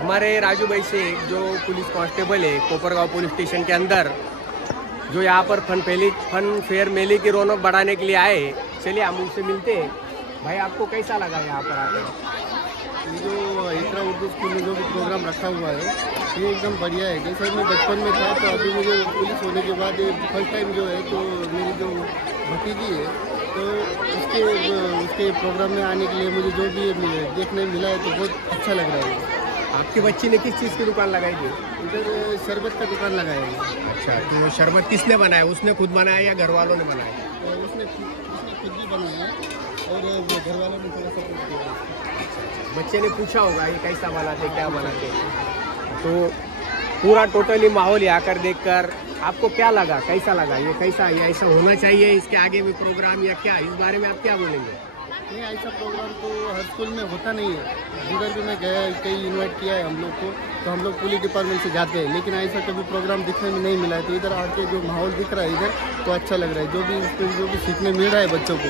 हमारे राजू भाई से जो पुलिस कांस्टेबल है कोपरगांव पुलिस स्टेशन के अंदर, जो यहाँ पर फन फेयर मेले की रौनक बढ़ाने के लिए आए। चलिए हम उनसे मिलते हैं। भाई आपको कैसा लगा यहाँ पर आकर? ये जो इकरा उर्दू स्कूल में जो भी प्रोग्राम रखा हुआ है ये एकदम बढ़िया है। जैसे मैं बचपन में था तो अभी मुझे पुलिस होने के बाद फर्स्ट टाइम जो है तो मेरी जो भतीजी है तो उसके प्रोग्राम में आने के लिए मुझे जो भी देखने मिला है तो बहुत अच्छा लग रहा है। आपकी बच्ची ने किस चीज़ की दुकान लगाई थी? इधर शरबत का दुकान लगाया है। अच्छा, तो शरबत किसने बनाया? उसने खुद बनाया या घर वालों ने बनाया? उसने खुद भी बनाया है और घर वालों ने थोड़ा सपोर्ट किया। बच्चे ने पूछा होगा ये कैसा बनाते, क्या बनाते। तो पूरा टोटली माहौल यहाँ कर देखकर आपको क्या लगा, कैसा लगा? ये कैसा, ये ऐसा होना चाहिए इसके आगे भी प्रोग्राम या क्या? इस बारे में आप क्या बोलेंगे? नहीं, ऐसा प्रोग्राम तो हर स्कूल में होता नहीं है। जिधर भी मैं गया कई इन्वाइट किया है हम लोग को, तो हम लोग पुलिस डिपार्टमेंट से जाते हैं, लेकिन ऐसा कभी प्रोग्राम दिखने में नहीं मिला है। तो इधर आके जो माहौल दिख रहा है इधर तो अच्छा लग रहा है। जो भी सीखने मिल रहा है बच्चों को,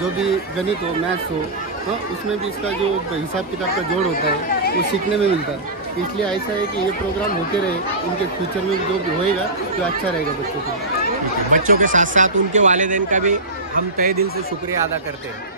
जो भी गणित हो, मैथ्स हो, हाँ उसमें भी इसका जो हिसाब किताब का जोड़ होता है वो सीखने में मिलता है। इसलिए ऐसा है कि ये प्रोग्राम होते रहे, उनके फ्यूचर में जो भी होएगा तो अच्छा रहेगा बच्चों को। बच्चों के साथ साथ उनके वालिदैन का भी हम तहे दिल से शुक्रिया अदा करते हैं।